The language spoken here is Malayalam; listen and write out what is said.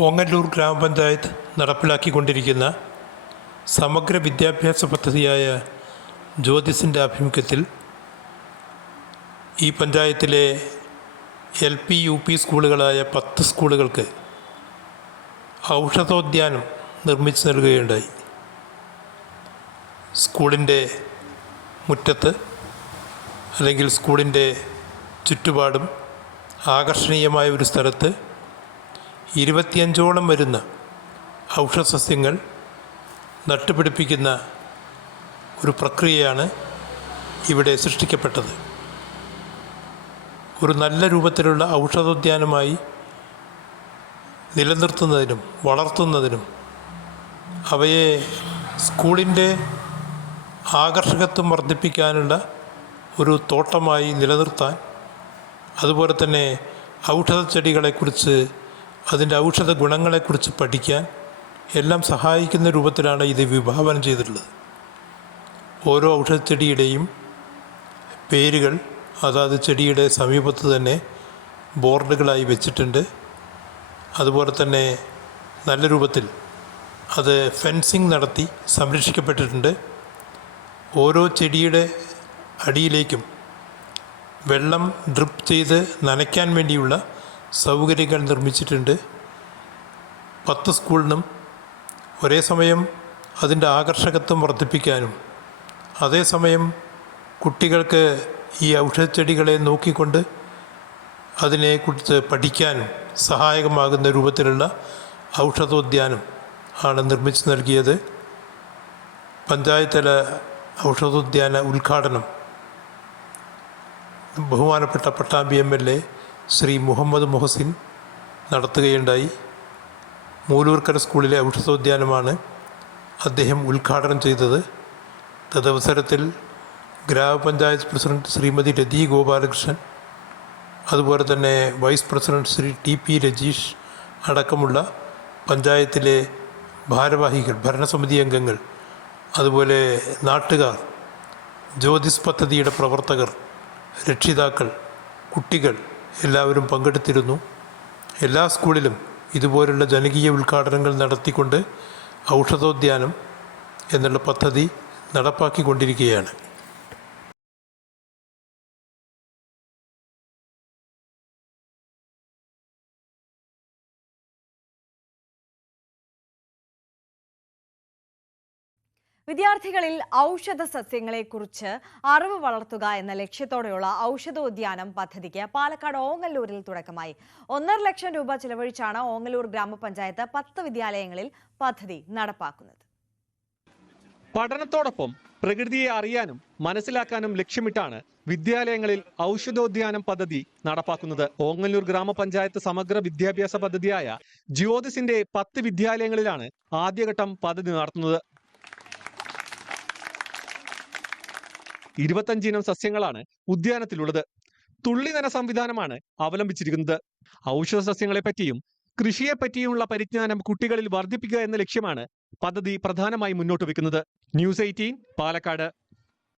ഓങ്ങല്ലൂർ ഗ്രാമപഞ്ചായത്ത് നടപ്പിലാക്കിക്കൊണ്ടിരിക്കുന്ന സമഗ്ര വിദ്യാഭ്യാസ പദ്ധതിയായ ജ്യോതിസിന്റെ ആഭിമുഖ്യത്തിൽ ഈ പഞ്ചായത്തിലെ എൽ പി യു പി സ്കൂളുകളായ പത്ത് സ്കൂളുകൾക്ക് ഔഷധോദ്യാനം നിർമ്മിച്ചു നൽകുകയുണ്ടായി. സ്കൂളിന്റെ മുറ്റത്ത് അല്ലെങ്കിൽ സ്കൂളിന്റെ ചുറ്റുപാടും ആകർഷണീയമായ ഒരു സ്ഥലത്ത് ഇരുപത്തിയഞ്ചോളം വരുന്ന ഔഷധസസ്യങ്ങൾ നട്ടുപിടിപ്പിക്കുന്ന ഒരു പ്രക്രിയയാണ് ഇവിടെ സൃഷ്ടിക്കപ്പെട്ടത്. ഒരു നല്ല രൂപത്തിലുള്ള ഔഷധോദ്യാനമായി നിലനിർത്തുന്നതിനും വളർത്തുന്നതിനും അവയെ സ്കൂളിന്റെ ആകർഷകത്വം വർദ്ധിപ്പിക്കാനുള്ള ഒരു തോട്ടമായി നിലനിർത്താൻ അതുപോലെ തന്നെ ഔഷധ ചെടികളെക്കുറിച്ച് അതിന്റെ ഔഷധ ഗുണങ്ങളെക്കുറിച്ച് പഠിക്കാൻ എല്ലാം സഹായിക്കുന്ന രൂപത്തിലാണ് ഇത് വിഭാവനം ചെയ്തിട്ടുള്ളത്. ഓരോ ഔഷധച്ചെടിയുടെയും പേരുകൾ അതാത് ചെടിയുടെ സമീപത്ത് തന്നെ ബോർഡുകളായി വെച്ചിട്ടുണ്ട്. അതുപോലെ തന്നെ നല്ല രൂപത്തിൽ അത് ഫെൻസിങ് നടത്തി സംരക്ഷിക്കപ്പെട്ടിട്ടുണ്ട്. ഓരോ ചെടിയുടെ അടിയിലേക്കും വെള്ളം ഡ്രിപ്പ് ചെയ്ത് നനയ്ക്കാൻ വേണ്ടിയുള്ള സൗകര്യങ്ങൾ നിർമ്മിച്ചിട്ടുണ്ട്. പത്ത് സ്കൂളിനും ഒരേ സമയം അതിന്റെ ആകർഷകത്വം വർദ്ധിപ്പിക്കാനും. അതേസമയം കുട്ടികൾക്ക് ഈ ഔഷധച്ചെടികളെ നോക്കിക്കൊണ്ട് അതിനെ കുറിച്ച് പഠിക്കാനും സഹായകമാകുന്ന രൂപത്തിലുള്ള ഔഷധോദ്യാനം ആണ് നിർമ്മിച്ചു നൽകിയത്. പഞ്ചായത്തല ഔഷധോദ്യാന ഉദ്ഘാടനം ബഹുമാനപ്പെട്ട Pattambi M L A Shri Muhammad Muhsin നടത്തുകയുണ്ടായി. മൂലൂർക്കര സ്കൂളിലെ ഔഷധോദ്യാനമാണ് അദ്ദേഹം ഉദ്ഘാടനം ചെയ്തത്. തദവസരത്തിൽ ഗ്രാമപഞ്ചായത്ത് പ്രസിഡന്റ് ശ്രീമതി രതി ഗോപാലകൃഷ്ണൻ അതുപോലെ തന്നെ vice president Shri T P Rajeesh അടക്കമുള്ള പഞ്ചായത്തിലെ ഭാരവാഹികൾ ഭരണസമിതി അംഗങ്ങൾ അതുപോലെ നാട്ടുകാർ ജ്യോതിസ് പദ്ധതിയുടെ പ്രവർത്തകർ രക്ഷിതാക്കൾ കുട്ടികൾ എല്ലാവരും പങ്കെടുത്തിരുന്നു. എല്ലാ സ്കൂളിലും ഇതുപോലുള്ള ജനകീയ ഉദ്ഘാടനങ്ങൾ നടത്തിക്കൊണ്ട് ഔഷധോദ്യാനം എന്നുള്ള പദ്ധതി നടപ്പാക്കിക്കൊണ്ടിരിക്കുകയാണ്. വിദ്യാർത്ഥികളിൽ ഔഷധ സസ്യങ്ങളെക്കുറിച്ച് അറിവ് വളർത്തുക എന്ന ലക്ഷ്യത്തോടെയുള്ള ഔഷധോദ്യാനം പദ്ധതിക്ക് പാലക്കാട് ഓങ്ങല്ലൂരിൽ തുടക്കമായി. ഒന്നര ലക്ഷം രൂപ ചിലവഴിച്ചാണ് ഓങ്ങല്ലൂർ ഗ്രാമപഞ്ചായത്ത് പത്ത് വിദ്യാലയങ്ങളിൽ പദ്ധതി നടപ്പാക്കുന്നത്. പഠനത്തോടൊപ്പം പ്രകൃതിയെ അറിയാനും മനസ്സിലാക്കാനും ലക്ഷ്യമിട്ടാണ് വിദ്യാലയങ്ങളിൽ ഔഷധോദ്യാനം പദ്ധതി നടപ്പാക്കുന്നത്. ഓങ്ങല്ലൂർ ഗ്രാമപഞ്ചായത്ത് സമഗ്ര വിദ്യാഭ്യാസ പദ്ധതിയായ ജ്യോതിസിന്റെ പത്ത് വിദ്യാലയങ്ങളിലാണ് ആദ്യഘട്ടം പദ്ധതി നടത്തുന്നത്. ഇരുപത്തഞ്ചിനം സസ്യങ്ങളാണ് ഉദ്യാനത്തിലുള്ളത്. തുള്ളിനന സംവിധാനമാണ് അവലംബിച്ചിരിക്കുന്നത്. ഔഷധ സസ്യങ്ങളെ പറ്റിയും കൃഷിയെ പറ്റിയുമുള്ള പരിജ്ഞാനം കുട്ടികളിൽ വർദ്ധിപ്പിക്കുക എന്ന ലക്ഷ്യമാണ് പദ്ധതി പ്രധാനമായി മുന്നോട്ട് വെക്കുന്നത്. News eighteen Palakkad.